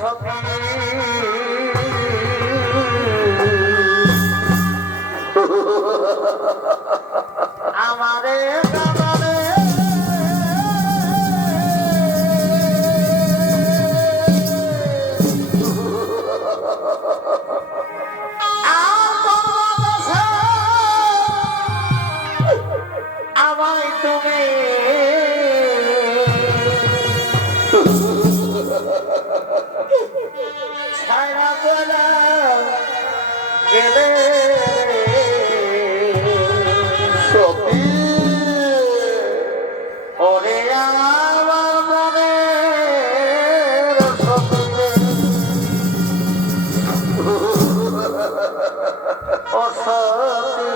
সখী আমারে কামারে আমায় তুমি ছায়া বলা গেলে সখী ওরে আমার মনে ও সখী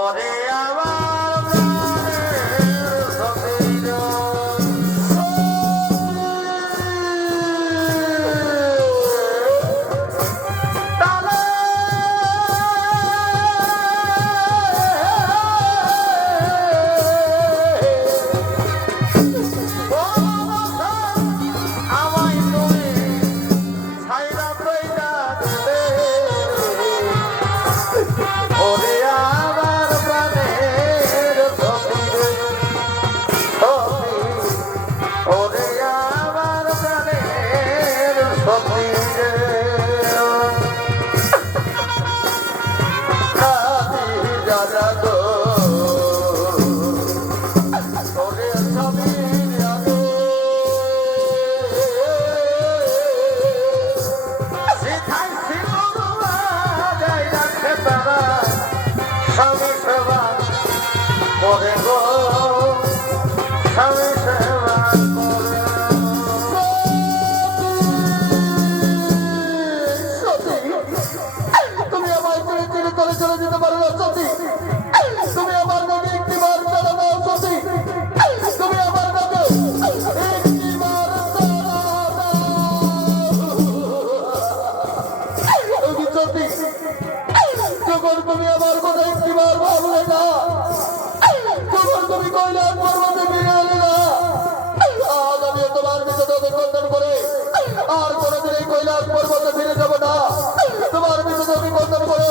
ওরে আমার প্রাণের সখী আমায় তুমি ছাইরা কইরা দিলে ওরে আমার প্রাণের সখী ওরে আমার প্রাণের সখী কাঁদি যারা গো ওরে সখী আগে সেখাই ছিল যায় রাখে তারা স্বামী সেবা করে গো স্বামী সেবা করে তুমি আমার ছেড়ে ছেড়ে চলে চলে যেতে পারো না সতী। তুমি আমার নাকি একটিবার চলে দাও সতী। তুমি আমার নাকি একটিবার চলে দাও সতী। যখন তুমি আমার কথা একটিবার ভাবলে না, যখন তুমি কৈলাস পর্বতে ফিরে এলে না, আজ আমি তোমার বিরুদ্ধে খণ্ডন করে আর কোনোদিন এই কৈলাস পর্বতে ফিরে যাব না। তোমার বিরুদ্ধে খণ্ডন করে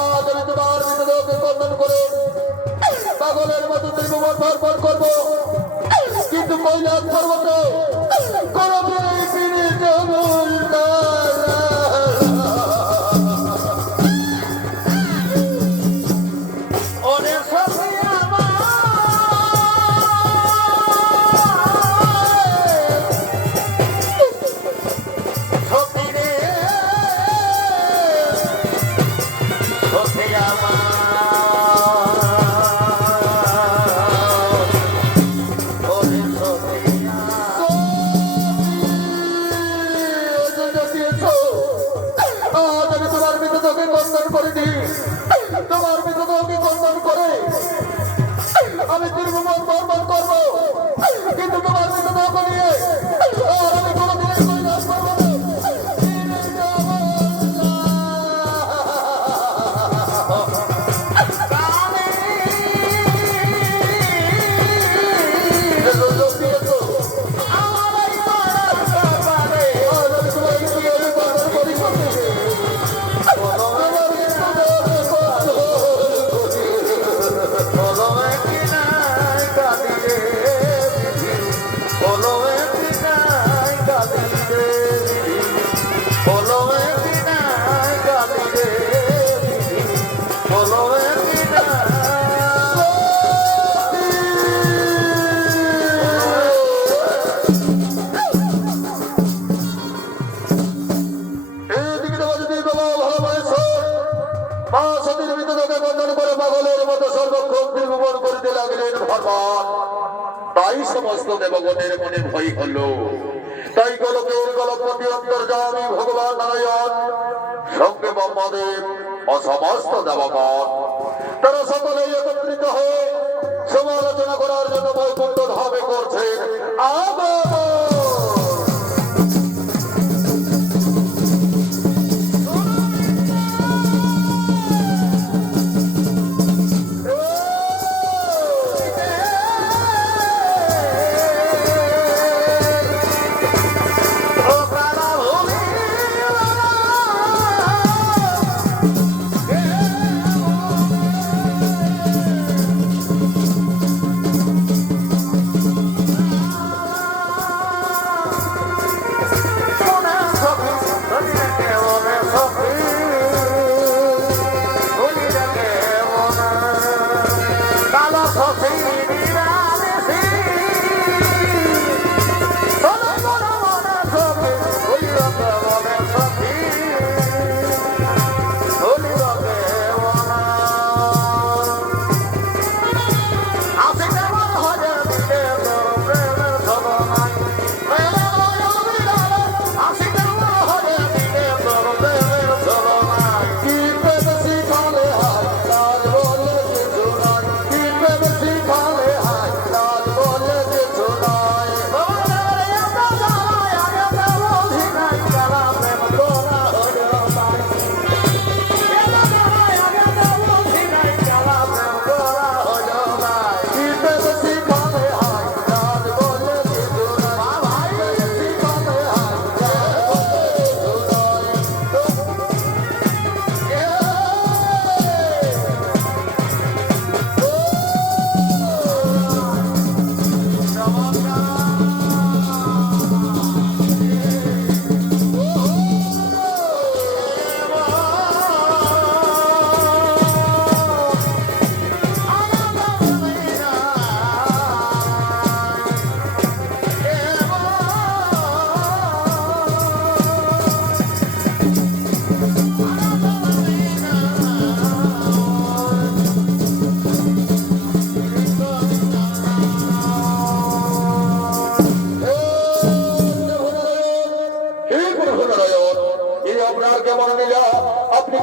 আজ আমি তোমার বিরুদ্ধে খণ্ডন করে পাগলের মতো ত্রিভুবন ভরভর করবো, কিন্তু কৈলাস পর্বতে কোনোদিন ফিরে যাব না। ওরে সখী আমার সখী রে সখী আমার ওরে সখী আজ আমি তোমার বিরুদ্ধে খণ্ডন করিনি। তোমার বিরুদ্ধে খণ্ডন করে আমি ত্রিভুবন ভ্রমণ করবো, কিন্তু তোমার বিরুদ্ধে নিয়ে আর আমি কোনোদিন কৈলাস পর্বতে ফিরে যাব না। এসো, জলদি এসো। আমার এই মারার ব্যাপারে আজ আমি তোমার বিরুদ্ধে খণ্ডন করি সতী। বলো একটি নাই কাঁদি রে দিদি বলো একটি নাই কাঁদি রে দিদি বলো একটি নাই কাঁদি রে দিদি বলো একটি এদিকে তোমার যদি বাবা ভালো বলে শোন, মা সতীর বিরুদ্ধে খণ্ডন করে পাগলের মতো সর্বক্ষণ ত্রিভুবন করিতে লাগলেন ভগবান। তাই সমস্ত দেবগণের মনে ভয় হলো। তাই গোলকের গোলপতি অন্তর্যামী ভগবান নারায়ণ সঙ্গে ব্রহ্মদেব ও সমস্ত দেবগণ তারা সকলেই একত্রিত হয়ে সমালোচনা করার জন্য বৈকুণ্ঠ ধামে করছেন আগমন।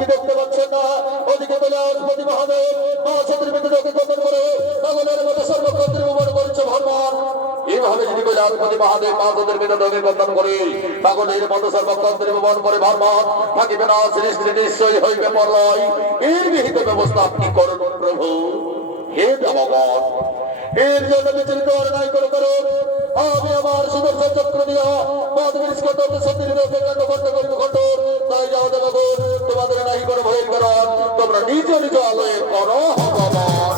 দেখতে পাচ্ছেন না ওদিকে কৈলাসপতি মহাদেব মা সতীর মৃতদেহকে গোপন করে পাগলের মতো সর্বক্ষত্রে উপর করছে ভগবান। এইভাবে যদি কৈলাসপতি মহাদেব মা সতীর মৃতদেহকে গোপন করে পাগলের মতো সর্বক্ষত্রে উপর করে ভগবান থাকিবে না সৃষ্টি নিশ্চয়ই হইবে প্রলয়। এর বিহিত ব্যবস্থা আপনি করুন প্রভু। হে দেবগণ, এর জন্য বিচলিত আর নাই করো আমি আমার সুদর্শন চক্র দিয়া মাধবীর স্কন্দর সতীর দেহকে কাণ্ড খণ্ড করিব খণ্ড। তাই যাও দেবগণ, তোমাদের নাই কোনো ভয়ের কারণ, তোমরা নিজ নিজ আলোয় করো ভগবান।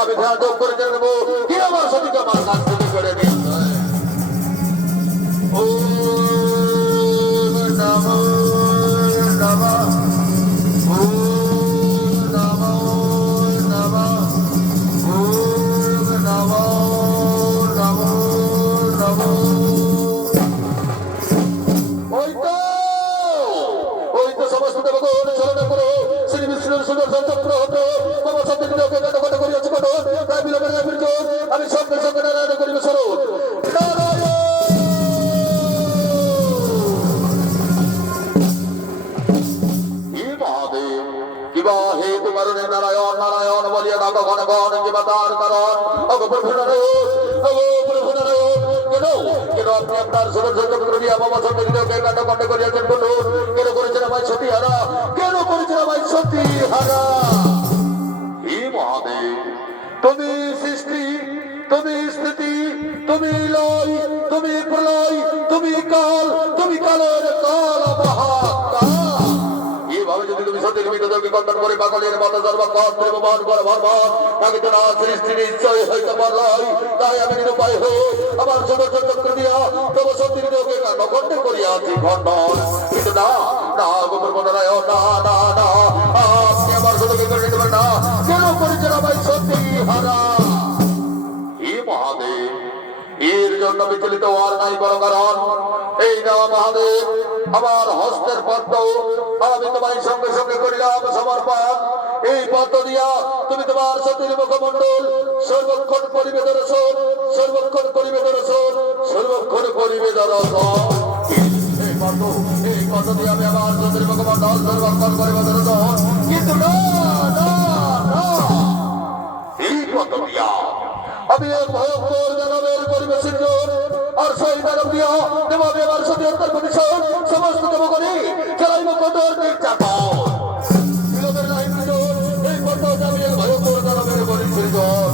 আমি ধ্যান যোগ করে নেবো কি আমার সতীকে আমার কাছ থেকে কেড়ে নিয়ে ও নমো নমঃ ও নমো নমঃ ও নমো নমো নমো। ওই তো সমস্ত দেবগণ চলনা করো শ্রী বিষ্ণুর সুদর্শন চক্র হতে বাবা সত্যি লোকে কাটা কাটা করিয়াছে কত তাই বিলম্বে না বীর্য আমি সঙ্গে সঙ্গে নারায়ণ করিবে স্বরূপ নারায়ণ। কিবা হে তোমার নারায়ণ নারায়ণ বলিয়া ডাক ঘন ঘন কিবা তার কারণ অগ প্রভু নারায়ণ অগ প্রভু নারায়ণ কেন কেন আপনি আপনার সুদর্শন চক্র দিয়া বাবা সত্যি লোকে কাটা কাটা করিয়াছেন বলুন কেন করেছেন আমায় সতী হারা কেন করেছেন আমায় সতী হারা। হে মহাদেব, তুমি সৃষ্টি তুমি স্থিতি তুমি লয় তুমি প্রলয় তুমি কাল তুমি কালের কাল মহাকাল। এইভাবে যদি তুমি সত্যি মৃতদেহকে কন্দন করে পাগলের মতো সর্বক্ষত্রে প্রমাণ করে ভগবান থাকিতে না সৃষ্টি নিশ্চয় হইতে পারলাই। তাই আমি নিরুপায় হয়ে আমার সুদর্শন চক্র দিয়া তবে সত্যি মৃতদেহকে নখণ্ডে করিয়াছি খণ্ডন কিন্তু না না গোপন নারায়ণ না না না আপনি আমার সত্যকে করে নিতে পারেন না কেন করেছেন আমায় সত্যি হারা। হে মহাদেব, এর জন্য বিচলিত হওয়ার নাই বড় কারণ এই না মহাদেব আমার হস্তের পদ্ম আমি তোমায় সঙ্গে সঙ্গে করিলাম সমর্পণ। এই পদ্ম দিয়া তুমি তোমার সতীর মুখমণ্ডল সর্বক্ষণ করিবে দর্শন সর্বক্ষণ করিবে দর্শন সর্বক্ষণ করিবে দর্শন। এই পদ্ম দিয়ে আমি আমার সতীর মুখমণ্ডল সর্বক্ষণ করিবে দর্শন কিন্তু না না না এই পদ্ম দিয়া আমি এক ভয়ঙ্কর দানবের পরিবেশ সৃজন আর সেই দানব দিয়া দেবাবে আমার সাথে অন্তর্ভূষণ সমস্ত দেবগণে চালাইব কঠোর নির্যাতন বিলোপের নাই সৃজন এই পদ্ম আমি এক ভয়ঙ্কর দানবের পরিবেশ সৃজন।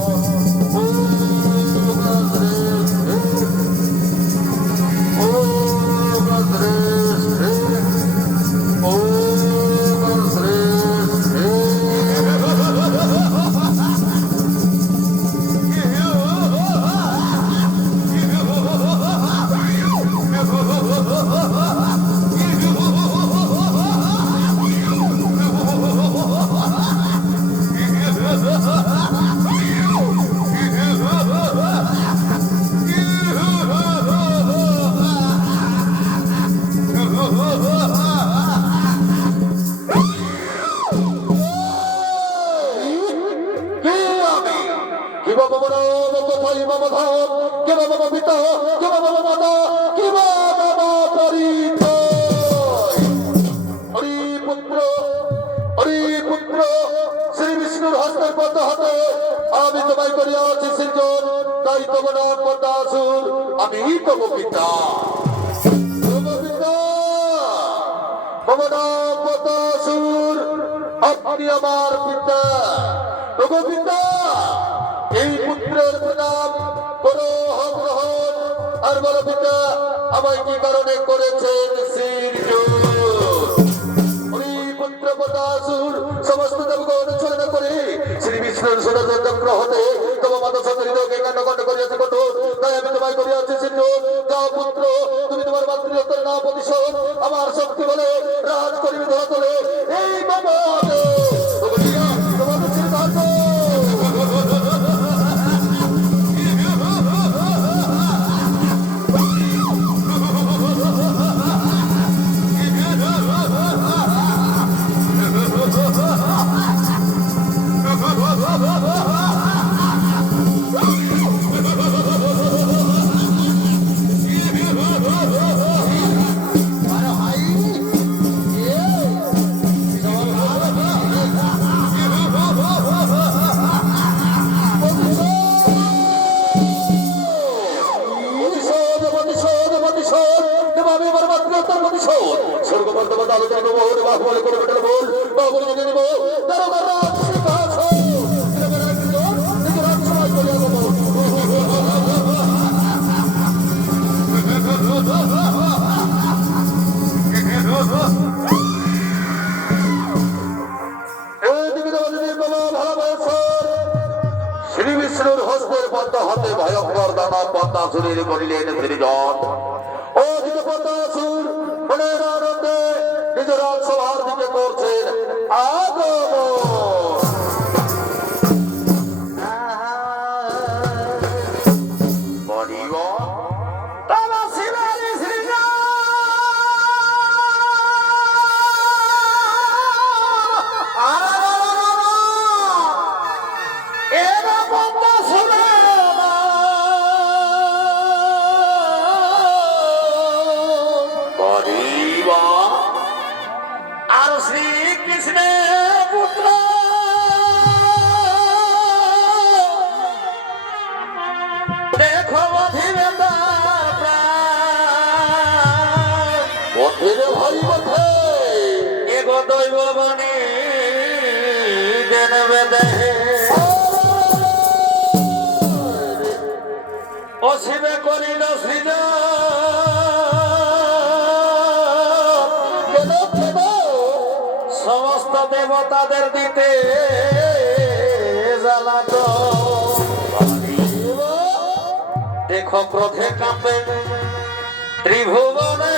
আমি তোমায় করিয়াছি সৃজন তাই তোমার নাম পদ্মাসুর আমি তব পিতা মম নাম পদ্মাসুর আপনি আমার পিতা তব পিতা এই পুত্রের প্রণাম আর বলো পিতা আমায় কি কারণে করেছেন পুত্র পদাসুর সমস্ত দেবগণ ছলনা করে শ্রী বিষ্ণুর সুদর্শন চক্র হতে তোমার মাতা সন্তানকে কান্ড করিয়াছে কঠোর তাই আমি তোমায় করিয়াছি সিদ্ধুর যাও পুত্র তুমি তোমার মাতৃত্বের না প্রতিশোধ আমার শক্তি বলে রাজ করিবে ধরা তোলে এই বাবা তোমাদের সিদ্ধান্ত শ্রী বিষ্ণুর হস্তের পদ্ম হাতে ভয়ঙ্কর দানব পদ্মাসুরের করিলেন সৃজন ও দিকে পদ্মাসুর মনের আনন্দে নিজ রাজসভার দিকে করছেন আগমন অসীমে করিল সৃজন সমস্ত দেবতাদের দিতে জ্বালাত দেখো ক্রোধে কাঁপে ত্রিভুবনে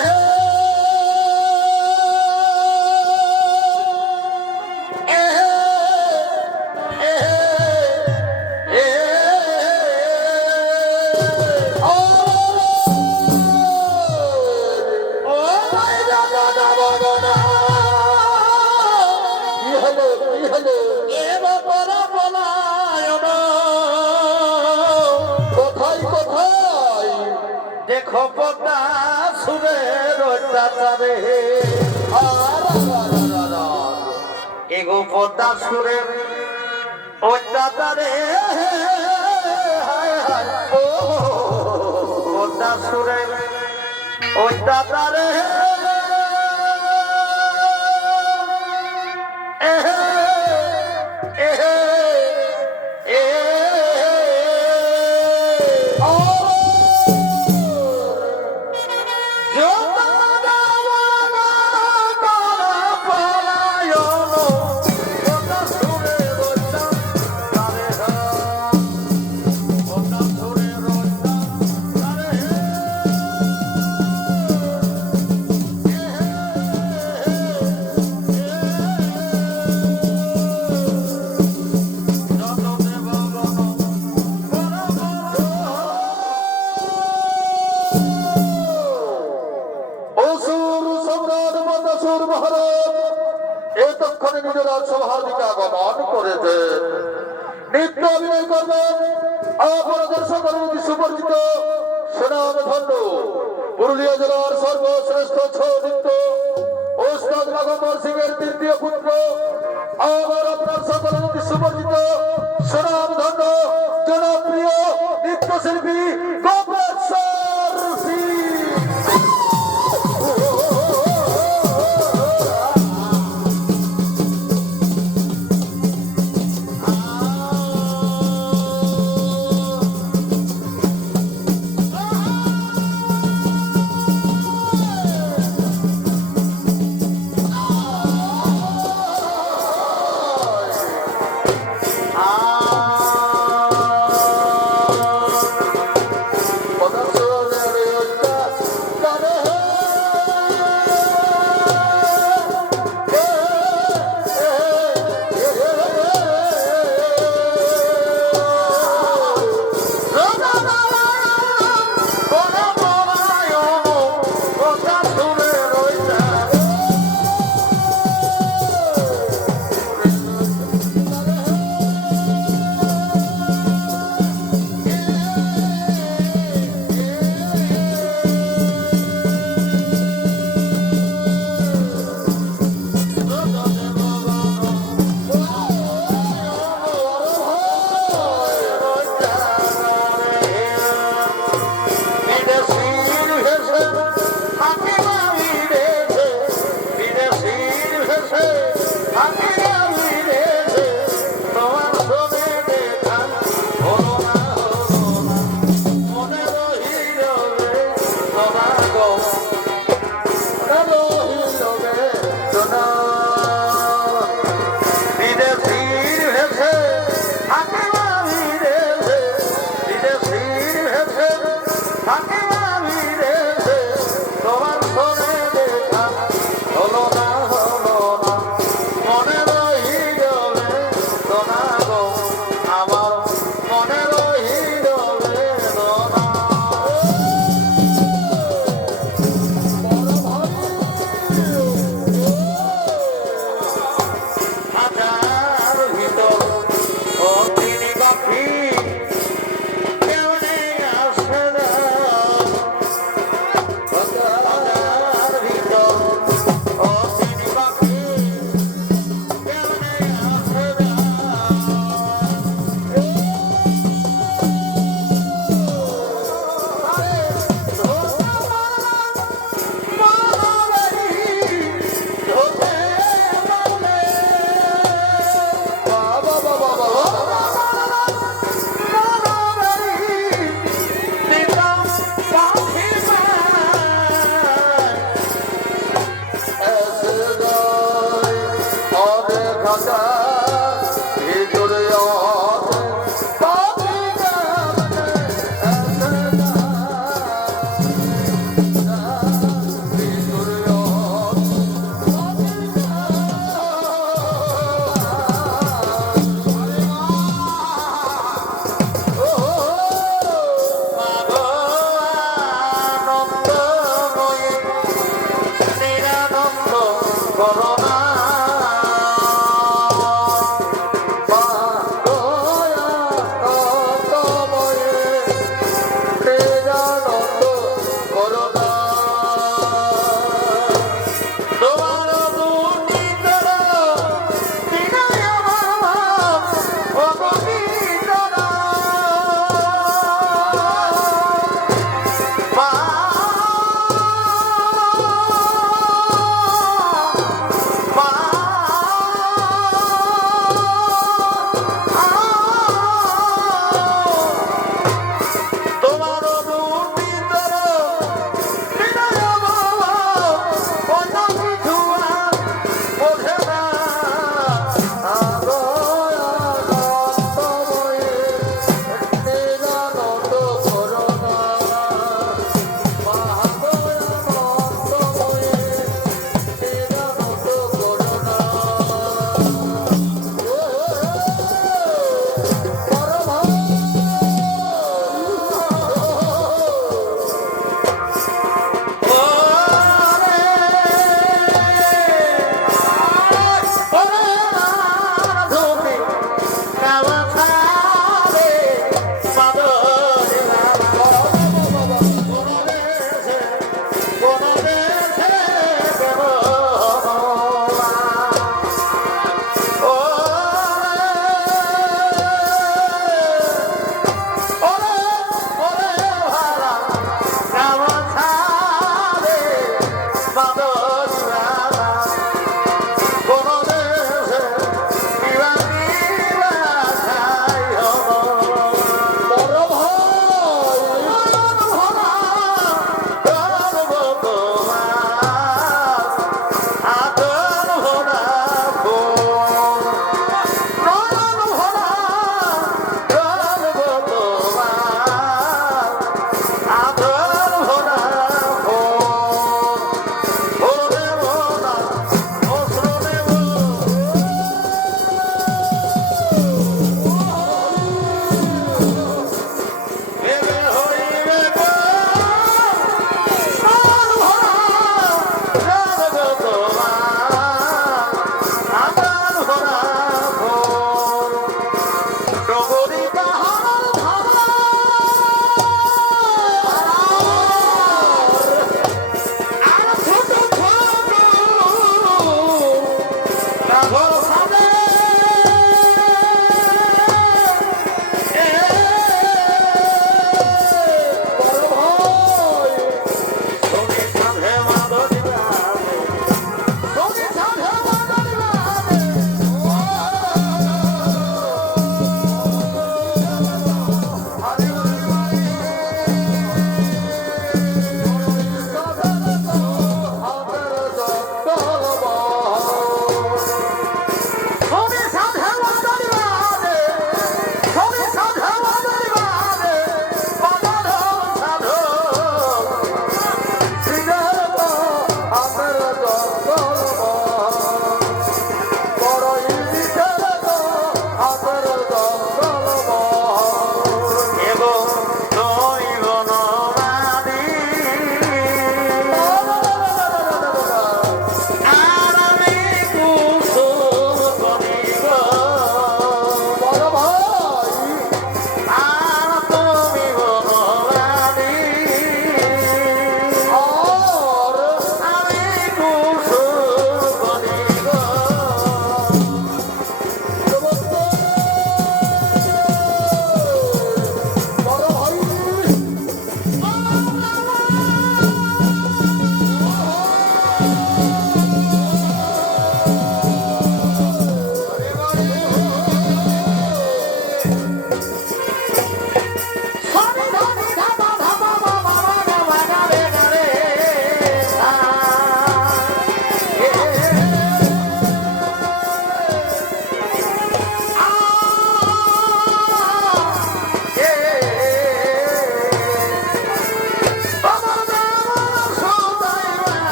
দেখো পদ্মা সুরের অত্যাচারে এগো পদ্মা সুরের অত্যাচারে পদ্মা সুরের অত্যাচারে এতক্ষণে নিজ রাজসভার দিকে আগমন করেছে নৃত্য অভিনয় করবেন আপনাদের সকলের অতি সুপরিচিত সুনাম ধন্য পুরুলিয়া জেলার সর্বশ্রেষ্ঠ ছৌ নৃত্য ওস্তাদ নাগম্বর সিং এর তৃতীয় পুত্র আবার আপনার সকলের অতি সুপরিচিত সুনাম ধন্য জনপ্রিয় নৃত্যশিল্পী গোপেশ্বর সিং।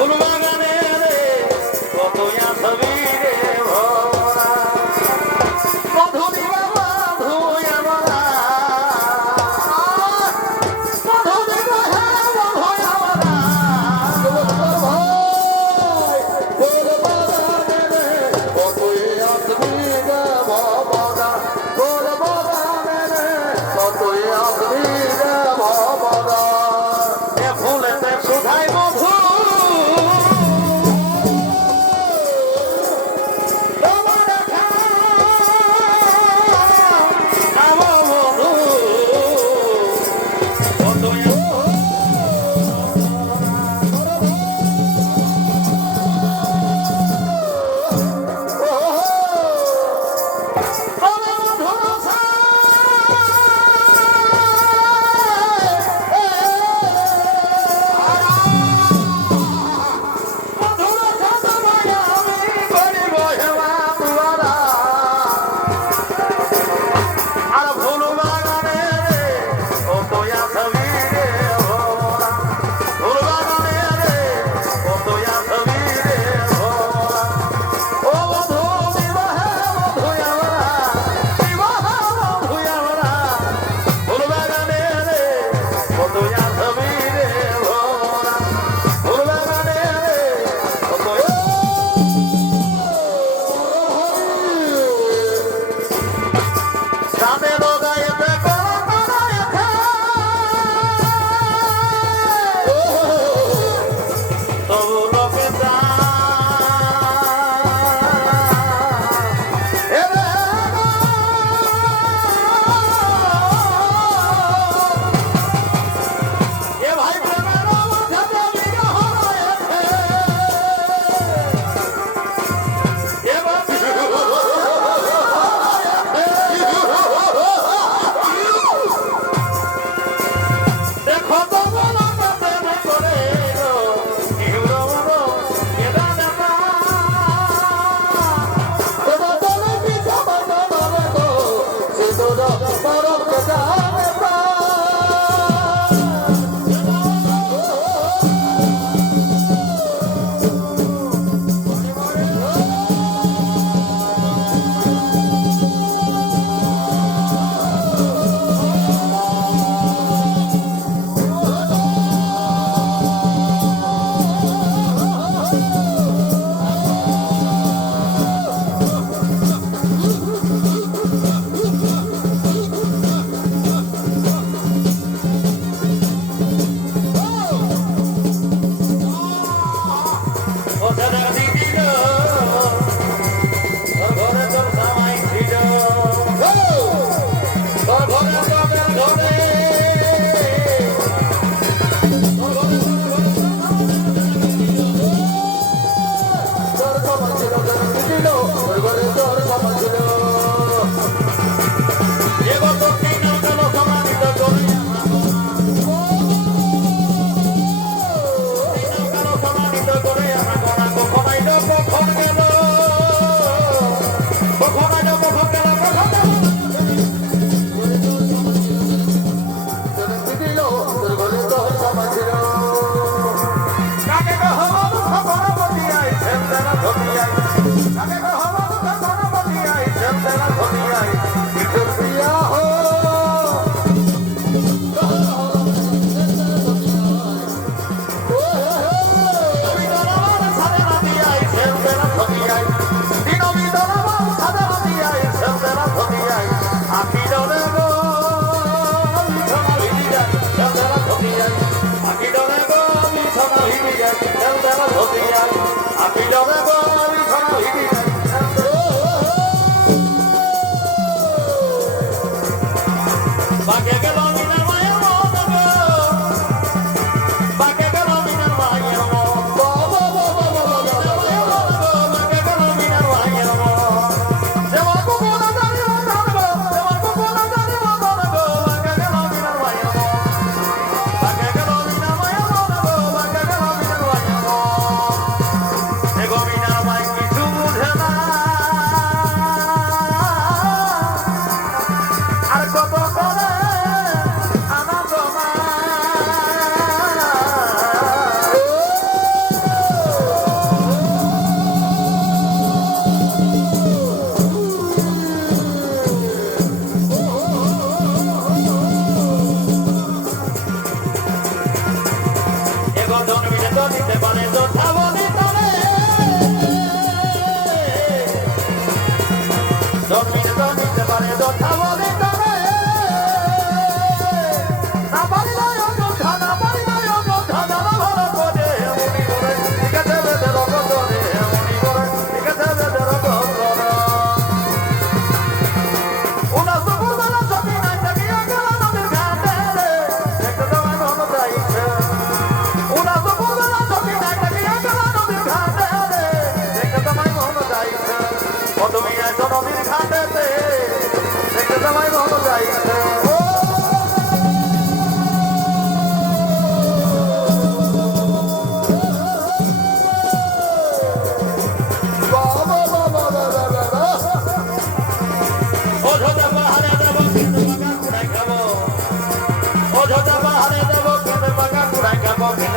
ফুল বাগানে রে কতই আসবি রে ভরা মধুরিয়া মধুয়া মরা মধুরিয়া মধুয়া মরা ফুল বাগানে রে কতই আসবি রে ভরা ফুল বাগানে রে কতই আসবি রে ভরা এ ফুলেতে সুধাই মধু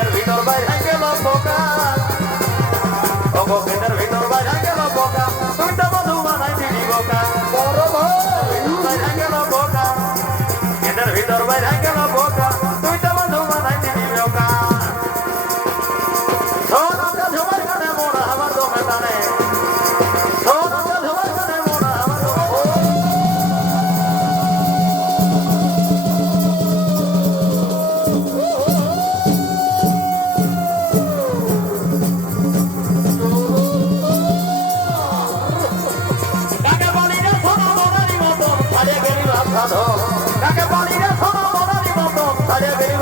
গেটের ভিতর বাইরে গেল পোকা ওগো গেটের ভিতর বাইরে গেল পোকা তুই তো বধু বানাই দিলি বোকা বড় ভাই বাইরে গেল পোকা গেটের ভিতর বাইরে গেল পোকা তুই তো বধু বানাই দিলি বোকা সোনাটা ঝুমার কানে মোরা আমার দমে টানে সোনাটা ঝুমার কানে মোরা আমার দমে কাকে বলি রে সোনা মনারি মতো ছাড়িয়ে গেলি ভাবসাধ কাকে বলি রে সোনা মনারি মতো ছাড়িয়ে গেলি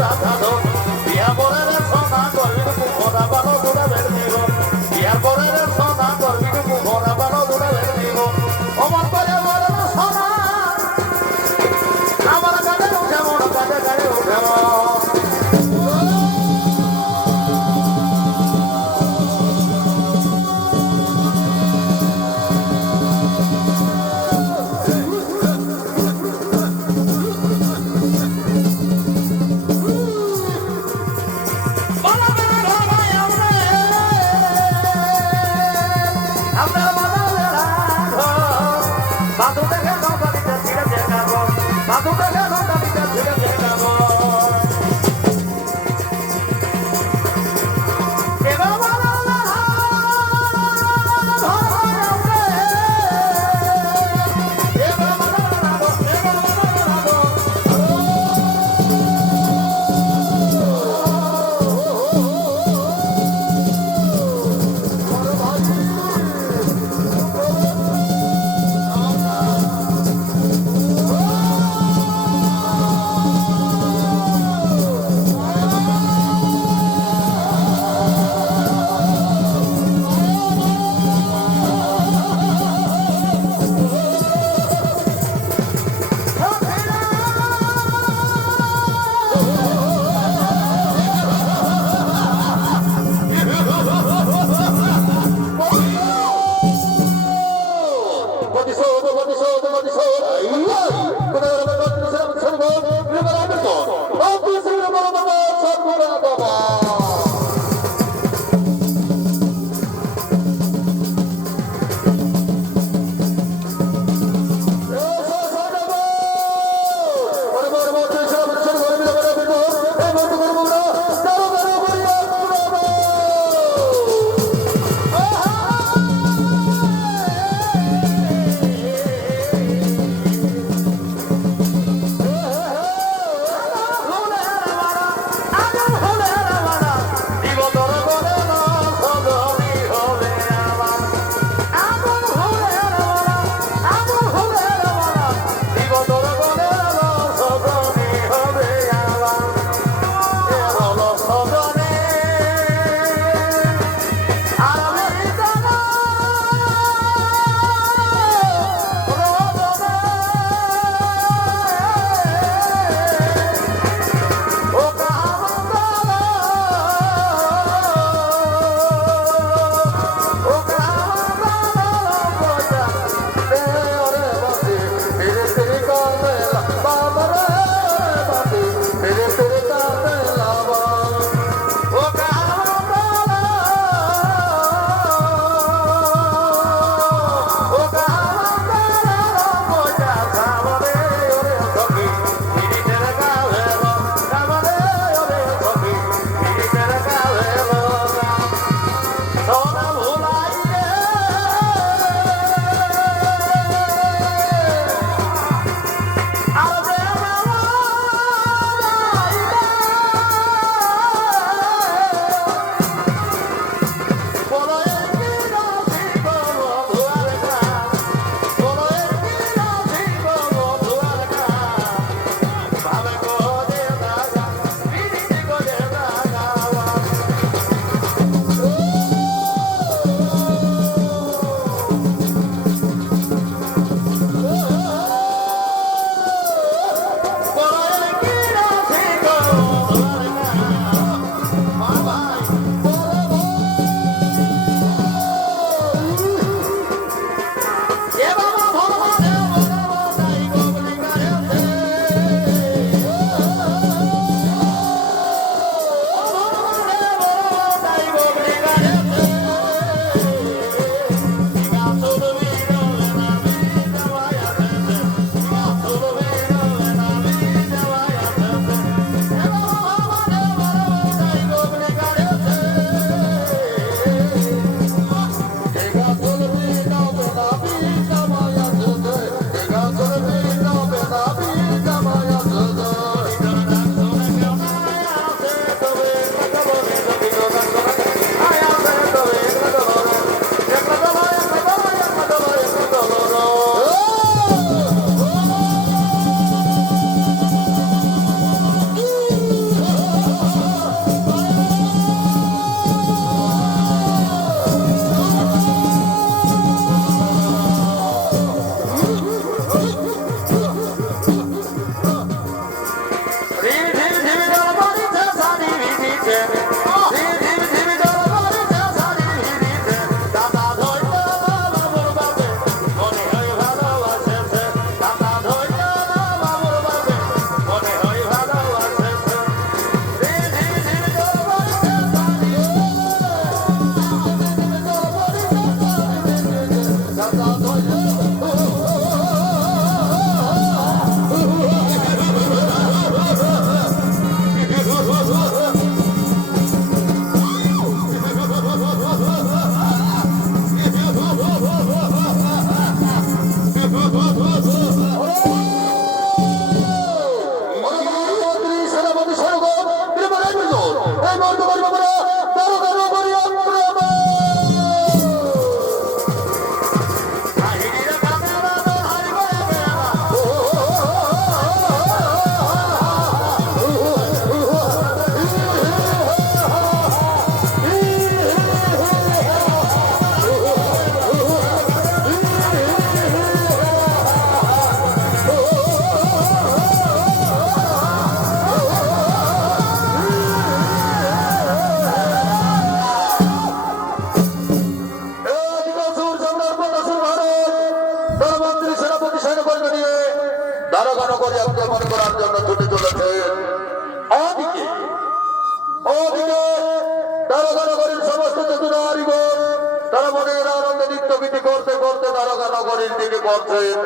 মুহূর্তে দ্বারকা নগরীর দিকে করছেন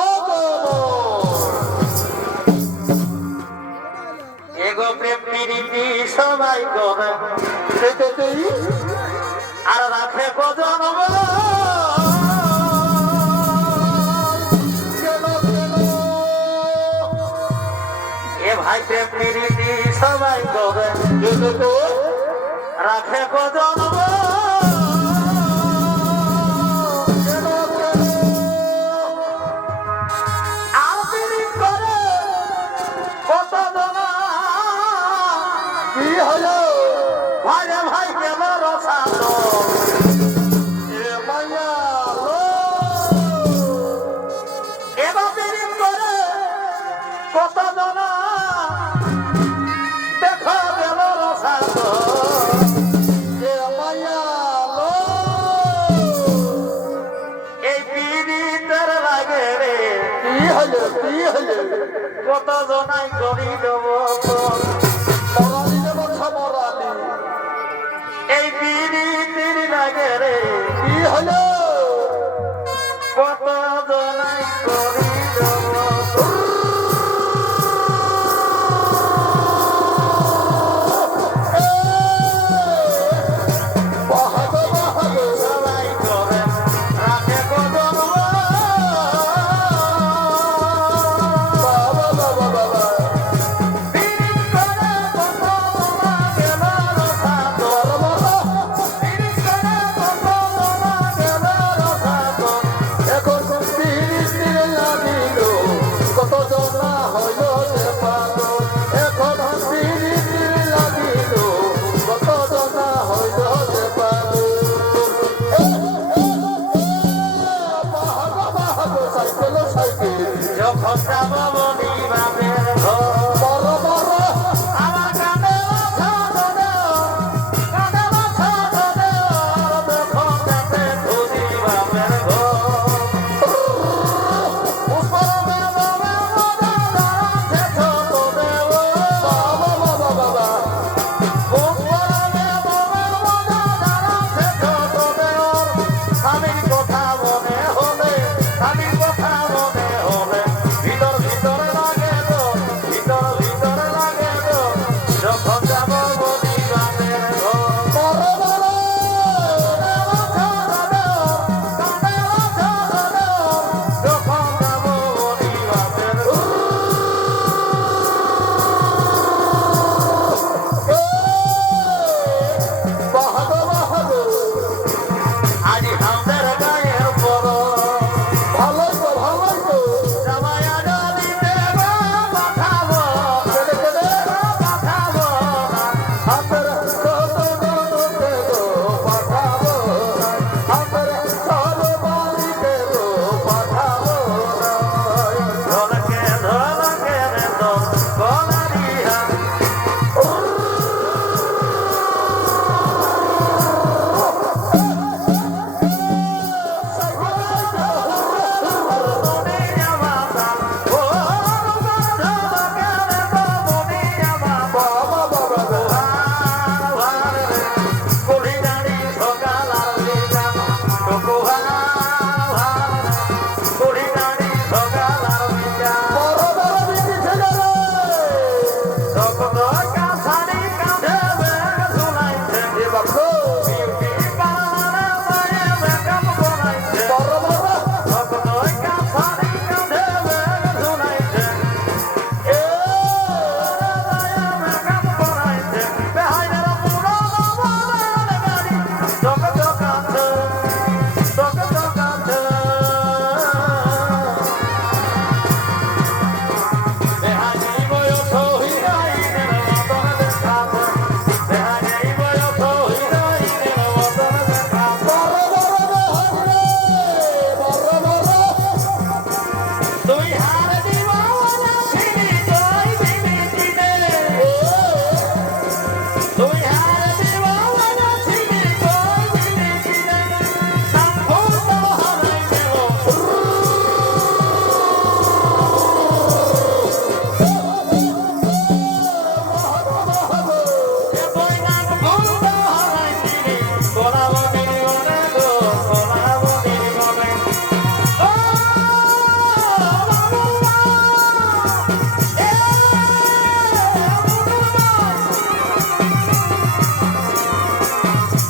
আগমন। এগো প্রেম প্রীতি সবাই করে যেতেই আর রাখে কজন কেন কেন এ ভাই প্রেম প্রীতি সবাই করে যেতে তো রাখে কজন কেন কেন আর প্রীতি করে কত জনা কি হলো ভাইরে ভাই কেন রসালো এ মাইয়া লো এবার প্রীতি করে কত জনা দেখো গেল রসালো এ মাইয়া লো এই পীড়িতের লাগে রে কি হলো কত জনাই করি দেব মরালি দেব মরালি এই পীড়িতির লাগে রে কি হলো কত জনাই করি দেব বাহাগো বাহাগো সবাই করে রাখে কজন বাবা বাবা বাবা পীড়িত করে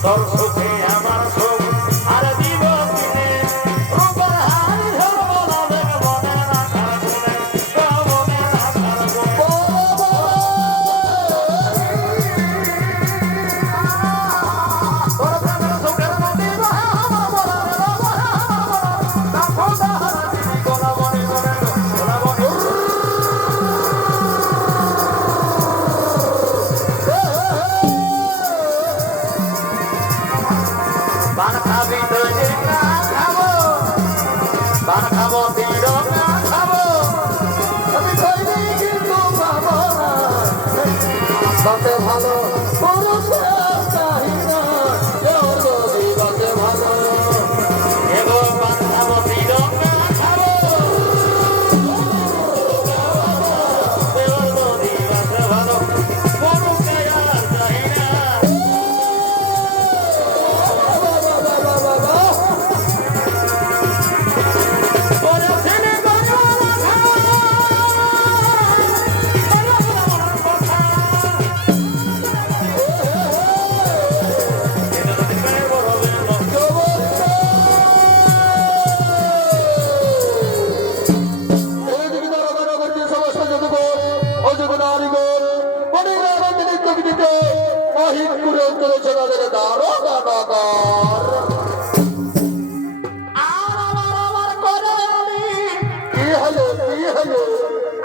তোর সুখে আমার সুখ আর দিব কিনে রূপের হাড়ি ধরবো না দেখবো না রাখার গুণে দেখবো না রাখার গুণে তোর প্রেমের সুখের নদী বহে আমার বলা রে বহে আমার বলা না ফোটা হারাবি গোলা বনে বনে গোলা বনে বান খাবি দইলে না খাবো বান খাবো দিল না খাবো আমি কইনি কিন্তু পাবো না তাতে ভালো পুরুষের চাহিদা কেউ যদি বাঁচে ভালো এগো বান খাবো দিল না খাবো কেউ যদি বাঁচে ভালো পুরুষের চাহিদা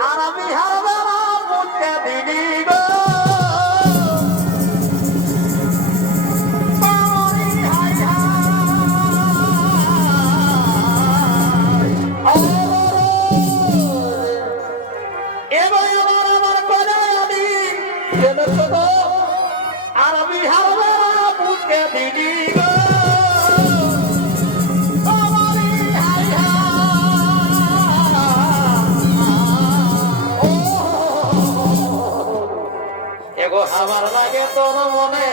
আর আমি হারবে না বুঝতে দিদি গো বাবারি হাই হাই এবার আমার করে আমি আর আমি হারবে না বুঝতে দিদি গো বাবারি হাই হাই এগো আমার লাগে তোর মনে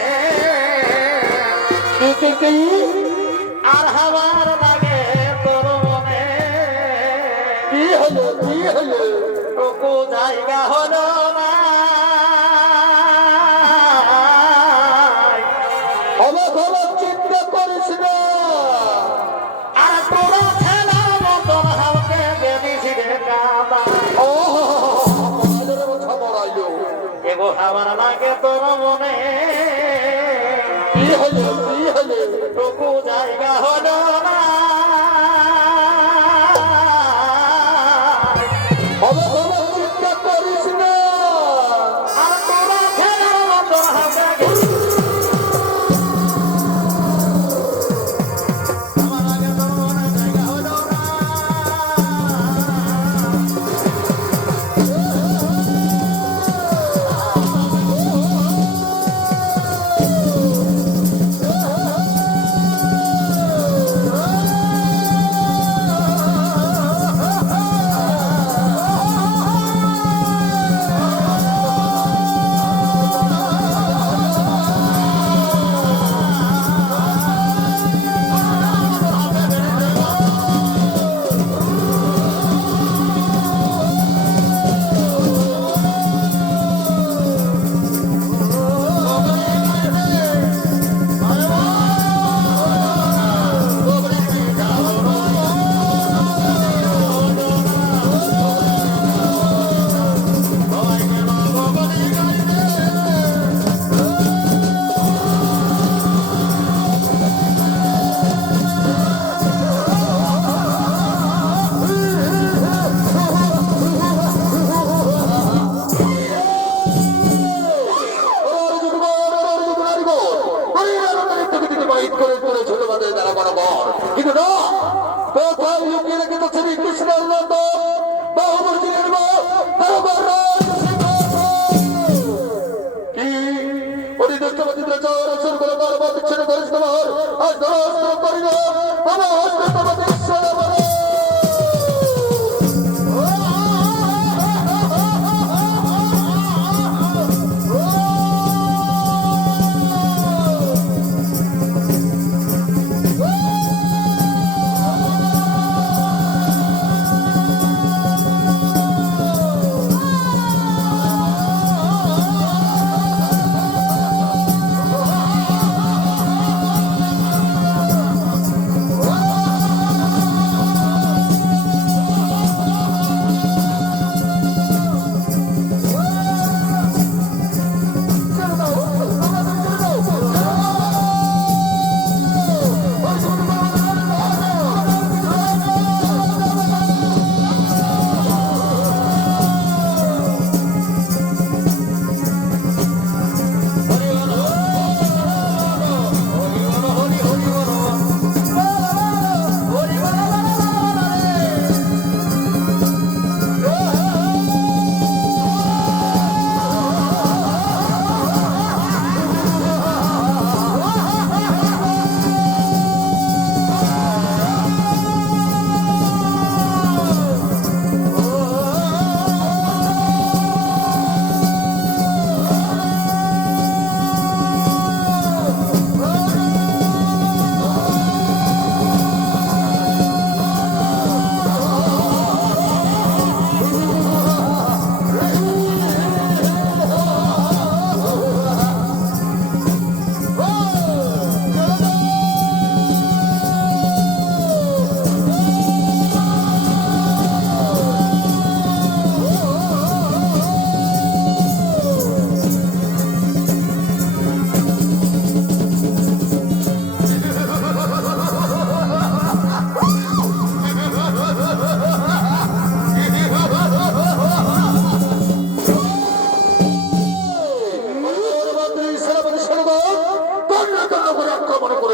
আর আমার লাগে তোর মনে কি হলো টুকু জায়গা হলো না হবে চিন্তা করিস না আর তোরা খেলা মতন হালকে বেরিয়েছি রে কাদা এগো আমার লাগে তোর মনে কি হলো টুকু জায়গা হলো না হবে চিন্তা করিস না আর তোরা খেলা মতন হালকে আমার লাগে তোর মনে জায়গা হলো না কিন্তু না কোথায় লুকিয়ে রেখেছে শ্রীকৃষ্ণের মত বাহুবর্জিনের কি পরিদৃষ্টপতিত্র চৌরসুর করে পর্বত ছেড়ে ধরিস তোমার আজ ধরস্ত করিল আমার হস্তপতি ঈশ্বর বলে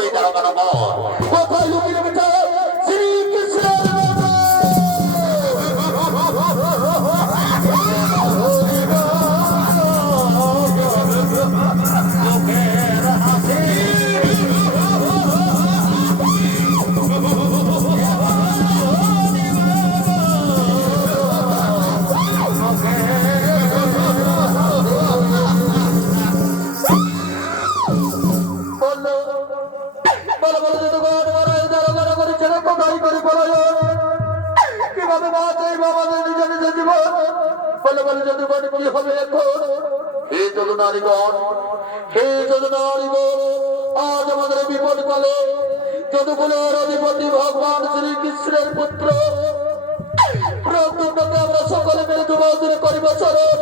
ওই দারোগার আমার কোথায় লুকিয়ে রেখেছে শ্রীকৃষ্ণের কিভাবে মা চাইব আমাদের নিজে নিজে জীবন বলে বলে যদুগণ কি হবে এখন হে যদু নারীগণ হে যদু নারীগণ আজ আমাদের বিপদ কালে যদুকুলের অধিপতি ভগবান শ্রীকৃষ্ণের পুত্র প্রদ্যুম্নকে আমরা সকলে মিলে যুবতীর করিব চরণ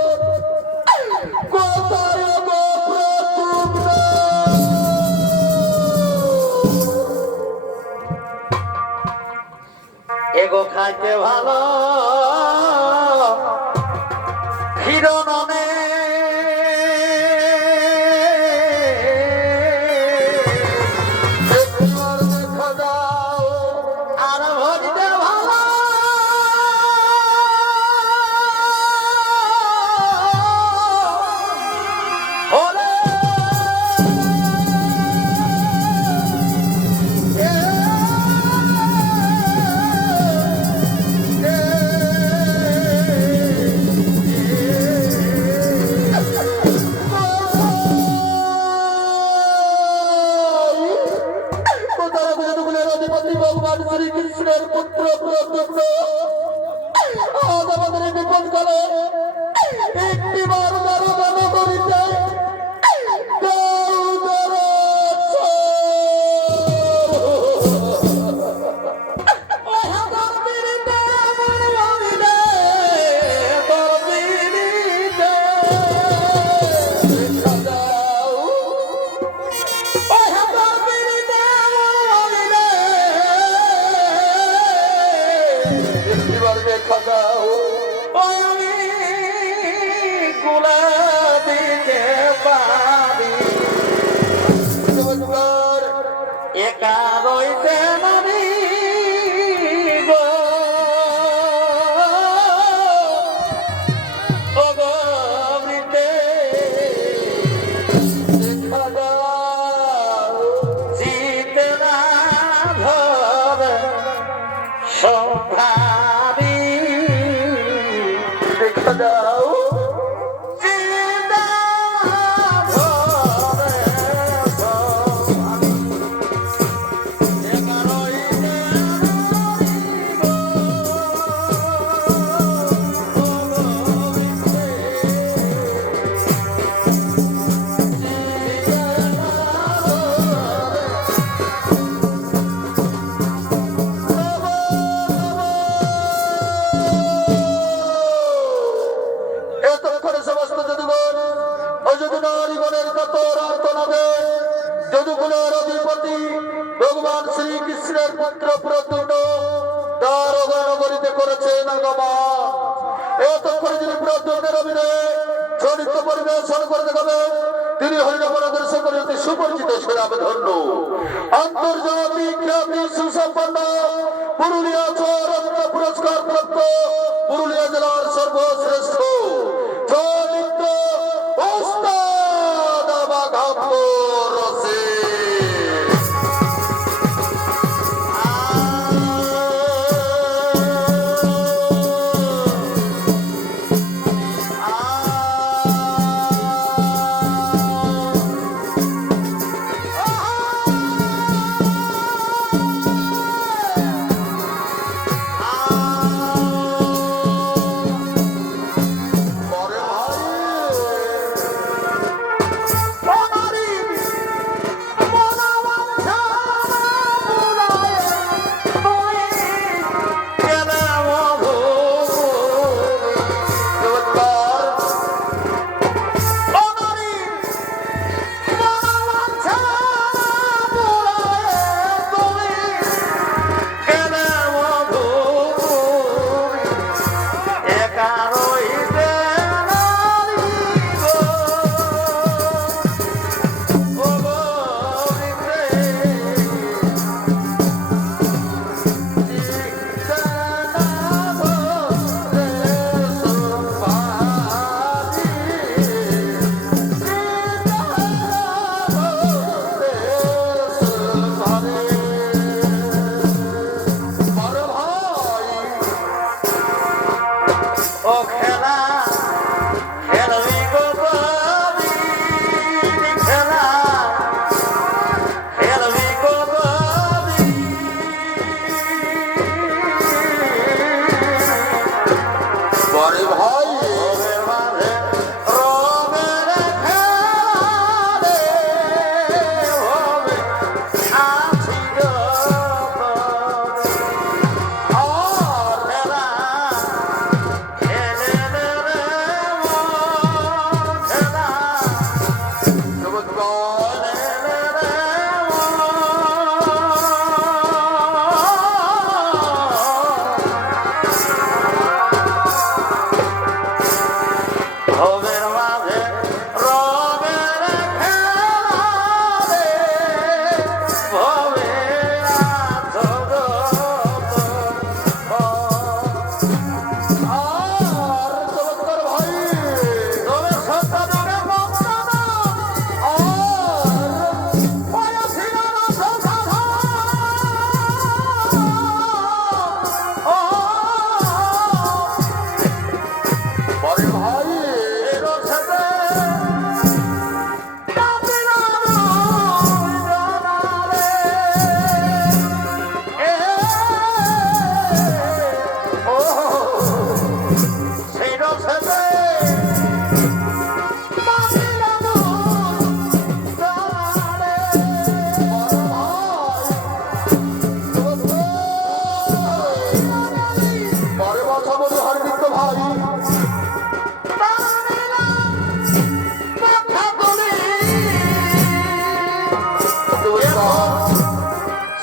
কোথায় গো প্রদ্যুম্ন এগো খাইতে ভালো হিরণনে একবার দেখা দাও আর ভরিতে ভালো ওরে ভগবান শ্রীকৃষ্ণের পুত্র প্রদ্যুম্ন আজ আমাদের বিপদ কালে একটি বার দারোগা নগরীতে দেখা দাও আমি গুলা দিতে পারি একা রইতে নারী গো ও গো মৃতে দেখা দাও জিতে না ধরে সম্ভাবী দেখা দাও জিতে না ধরে সম্ভাবী একা রইতে নারী গো ও গো মৃতে এতক্ষণে সমস্ত যদুগণ ও যদু নারীগণের কাতর আর্তনাদে যদুকুলের অধিপতি ভগবান শ্রীকৃষ্ণের পুত্র প্রদ্যুম্ন দারোগা নগরীতে করেছেন আগমন। এতক্ষণে যিনি প্রদ্যুম্নের অভিনয়ে চরিত্র পরিবেশন করে দেখাবেন তিনি হলেন আমাদের সকলের অতি সুপরিচিত সেরাবধন্য আন্তর্জাতিক খ্যাতি সুসম্পন্ন পুরুলিয়া রত্ন পুরস্কার প্রাপ্ত পুরুলিয়া জেলার সর্বশ্রেষ্ঠ চরিত্র ওস্তাদ বাঘাপুর রশিদ।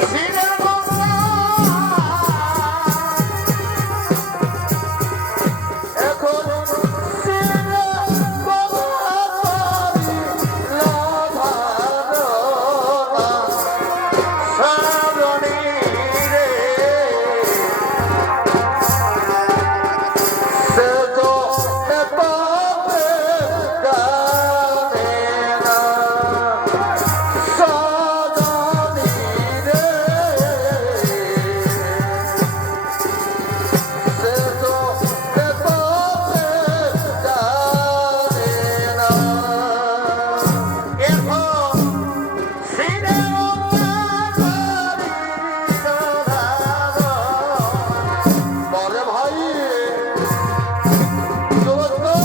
সিনের গঙ্গা এখন সিনে বলারি লাভানো না সারণী রে সে তো পাবে জানে না সাজানি রে সে তো পাবে জানে না এখন সিনের গঙ্গা বলে ভাই নমস্কার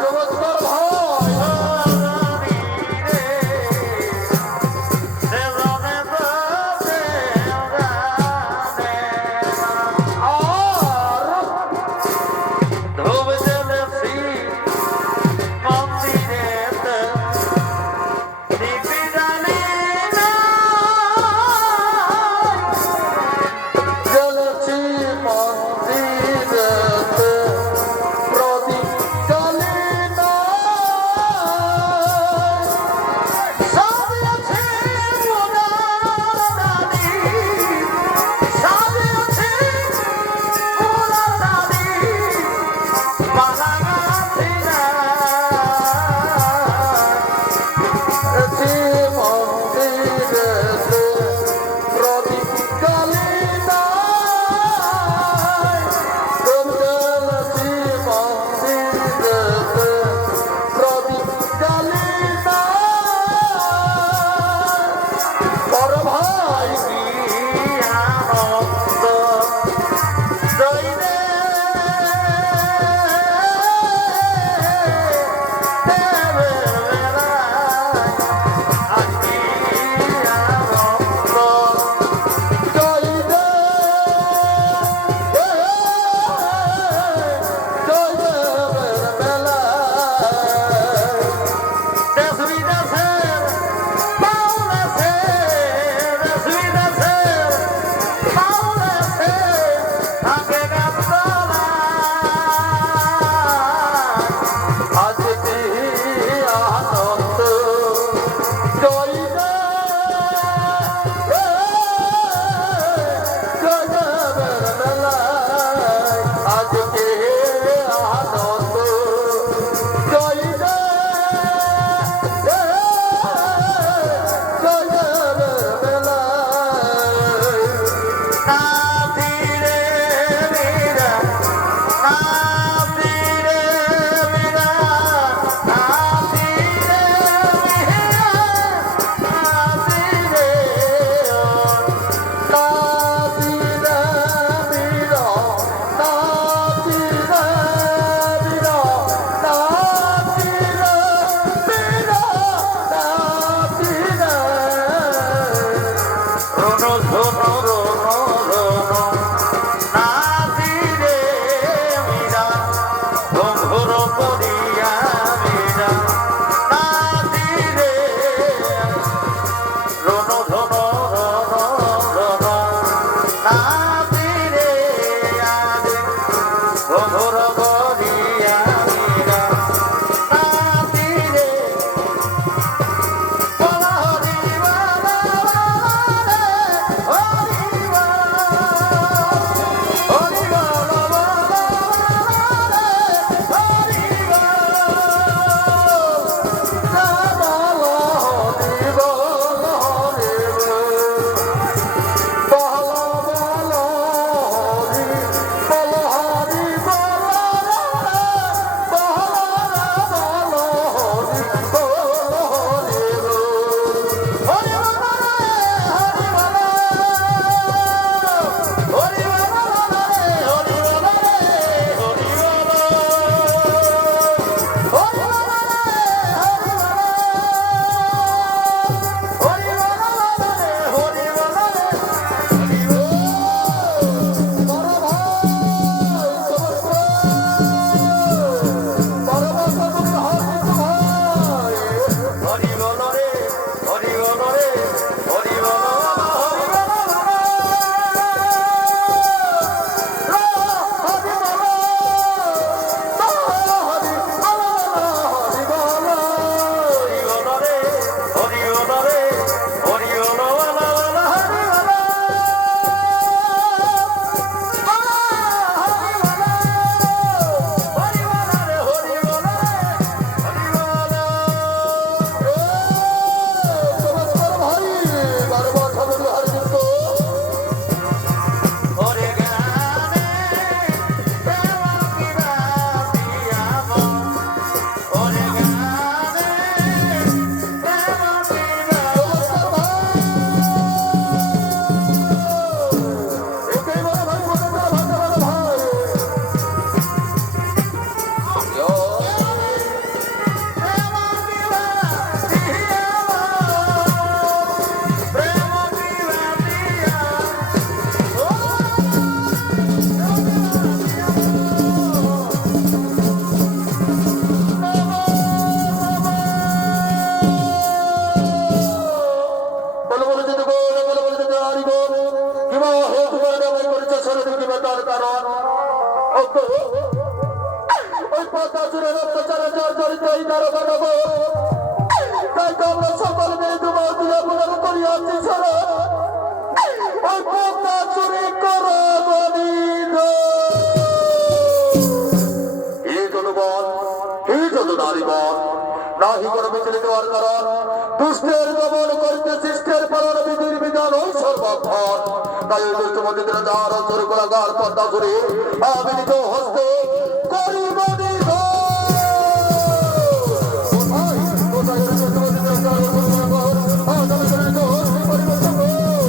নমস্কার ভাই জ্বলছি মন্দিরেতে প্রদীপ জ্বলে না জ্বলছি মন্দিরেতে প্রদীপ জ্বলে না জ্বলছি মন্দিরেতে প্রদীপ জ্বলে না বড় ভাই জয় দে জয় দেবের বেলায় আজকে আনন্দ জয় দে জয় দেবের বেলায় আজকে আনন্দ জয় দে জয় দেবের বেলায় বল ওগো, ওই পদ্মাসুরের অত্যাচারে জর্জরিত এই দ্বারকানগর, তাই তো আমরা সকলে মিলে তোমার পূজা পূজন করিয়াছি সারা। ওই পদ্মাসুরে করো বলিদ। হে জনগণ, হে যত নারীগণ, নাহি কোনো বিচলিত হওয়ার কারণ, দুষ্টের দমন করিতে শিষ্টের পালন বিধির বিধান ওই সর্বক্ষণ। তাই ওই দুষ্ট মন্দিরে যার অন্তর গোলাগার পদ্মাসুরে আবিলিত হস্তে করিব নিধন। কোথায় কোথায় ওই দুষ্ট মন্দিরে যার অন্তর গোলাগার আবিলিত হস্তে করিব নিধন।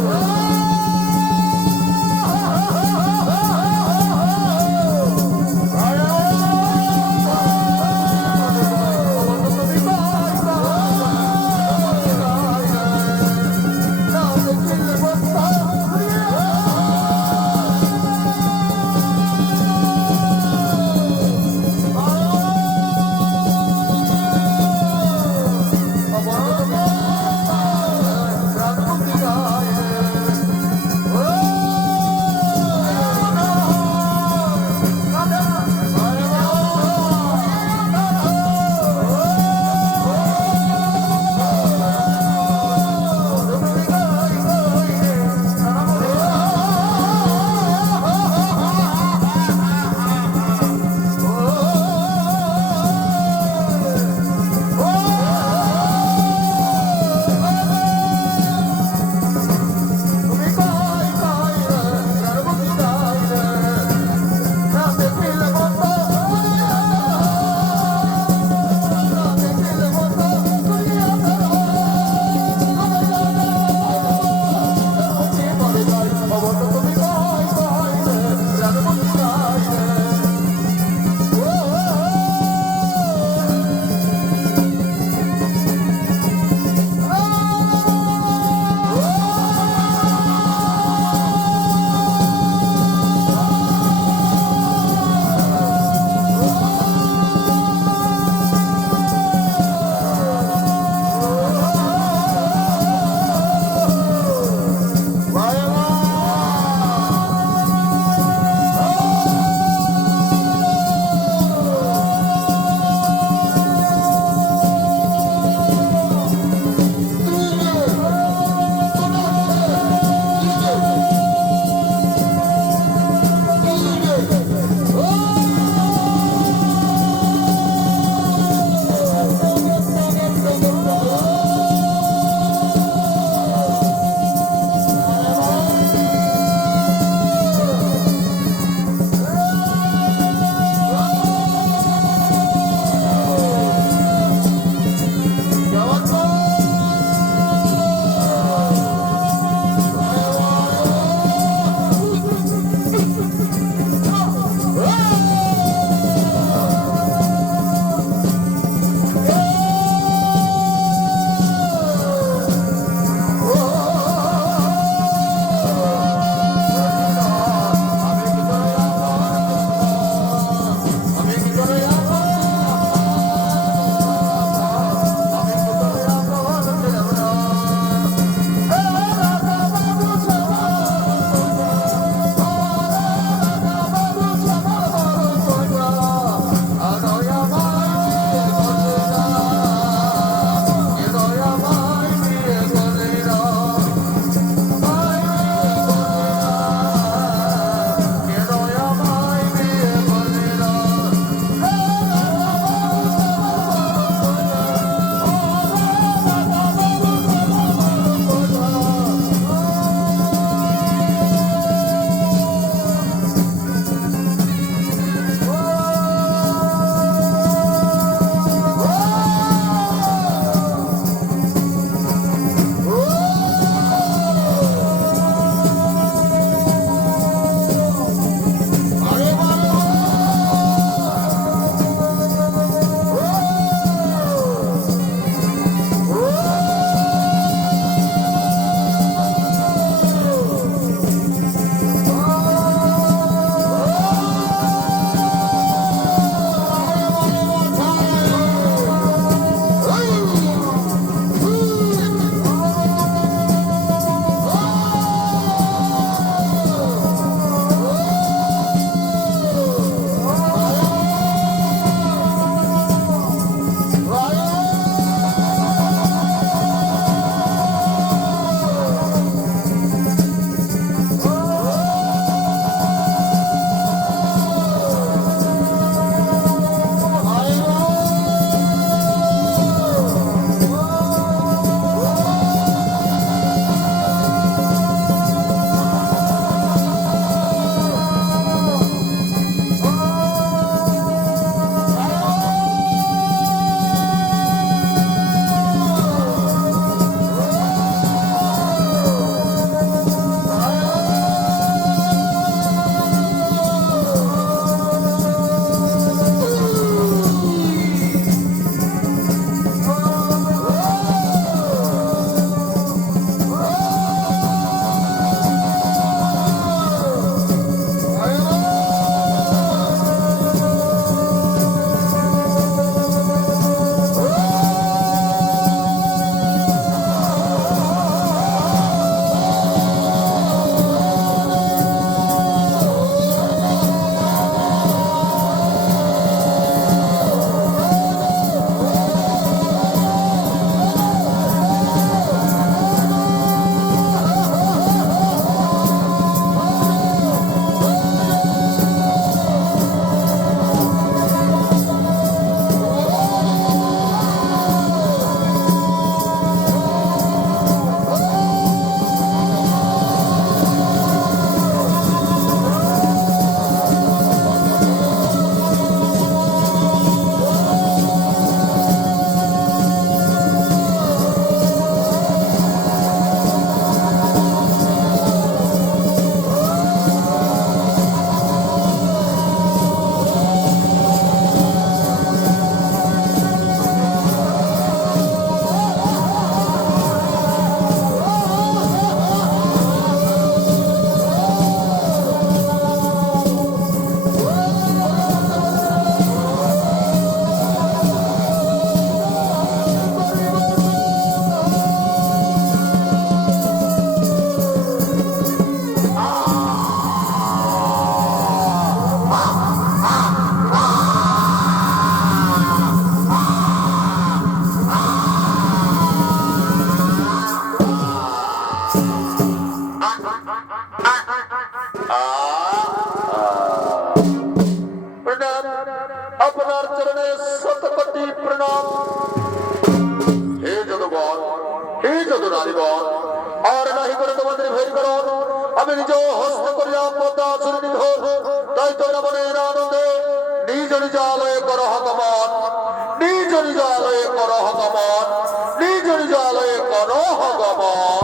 চরণে শতকোটি প্রণাম। হে যদুগণ, হে যদু নারীগণ, আর নাহি করে তোমাদের ভেদ করণ। আমি নিজ হস্ত করিয়া পদ্মাসুর নিধন, দৈত্য রাবণের আনন্দে নিজ নিজ আলয়ে করহ গমন, নিজ নিজ আলয়ে করহ গমন, নিজ নিজ আলয়ে করহ গমন।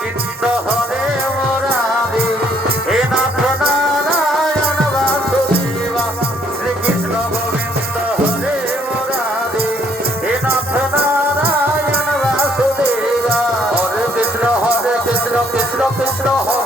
কৃষ্ণ হরে মুরারি হে নাথ নারায়ণ বাসুদেবা, শ্রীকৃষ্ণ গোবিন্দ হরে মুরারি হে নাথ নারায়ণ বাসুদেবা। হরে কৃষ্ণ কৃষ্ণ কৃষ্ণ হরে